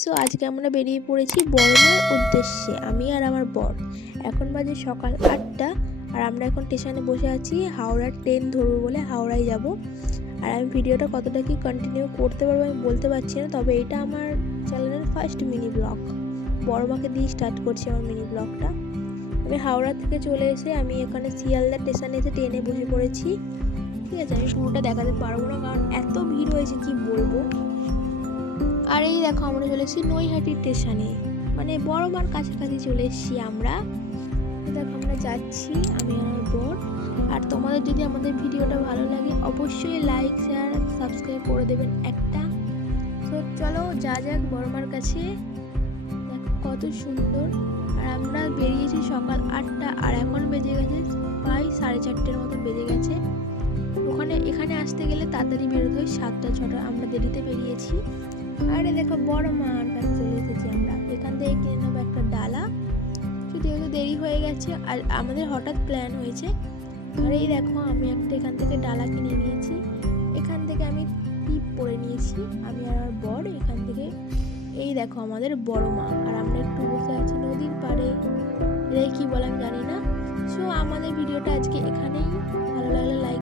So আজকে আমরা বেরিয়ে পড়েছি বড়মার উদ্দেশ্যে, আমি আর আমার বর। এখন বাজে সকাল 8টা আর আমরা এখন স্টেশনে বসে আছি। হাওড়ার ট্রেন ধরবো বলে হাওড়ায় যাব। আর আমি ভিডিওটা কতটা কি কন্টিনিউ করতে পারবো আমি বলতে পারছি না, তবে এটা আমার চ্যানেলের ফার্স্ট মিনি ব্লগ। বড়মাকে দিয়ে স্টার্ট করছি আমার মিনি ব্লগটা। আমি হাওড়া থেকে চলে এসে আমি এখানে শিয়ালদা স্টেশনে এসে ট্রেনে বসে পড়েছি। ঠিক আছে, আমি পুরোটা দেখাতে পারবো না কারণ এত ভিড় হয়েছে কি বলবো। আর এই দেখো আমরা চলে এসেছি নৈহাটি স্টেশনে, মানে বড়মার কাছাকাছি চলে এসেছি আমরা। দেখো আমরা যাচ্ছি আমি আর বর। আর তোমাদের যদি আমাদের ভিডিওটা ভালো লাগে অবশ্যই লাইক শেয়ার সাবস্ক্রাইব করে দেবেন একটা। তো চলো যা যাক বড়মার কাছে। দেখো কত সুন্দর। আর আমরা বেরিয়েছি সকাল 8টা আর এখন বেজে গেছে প্রায় 4:30 মতো বেজে গেছে। এখানে আসতে গেলে তাড়াতাড়ি বেরোতে হয়, 7টা 6টা, আমরা দেরিতে বেরিয়েছি। আরে দেখো বড়মার কাছে চলে এসেছি আমরা। এখান থেকে কিনে নেবো একটা ডালা, যেহেতু দেরি হয়ে গেছে আর আমাদের হঠাৎ প্ল্যান হয়েছে। আর এই দেখো আমি একটা এখান থেকে ডালা কিনে নিয়েছি। এখান থেকে আমি টিপ পরে নিয়েছি আমি আর আমার বর। এখান থেকে এই দেখো আমাদের বড়মা আর আমরা একটু বসে আছি নদীর পাড়ে। এটাই কি বলে আমি জানি না। সো আমাদের ভিডিওটা আজকে এখানেই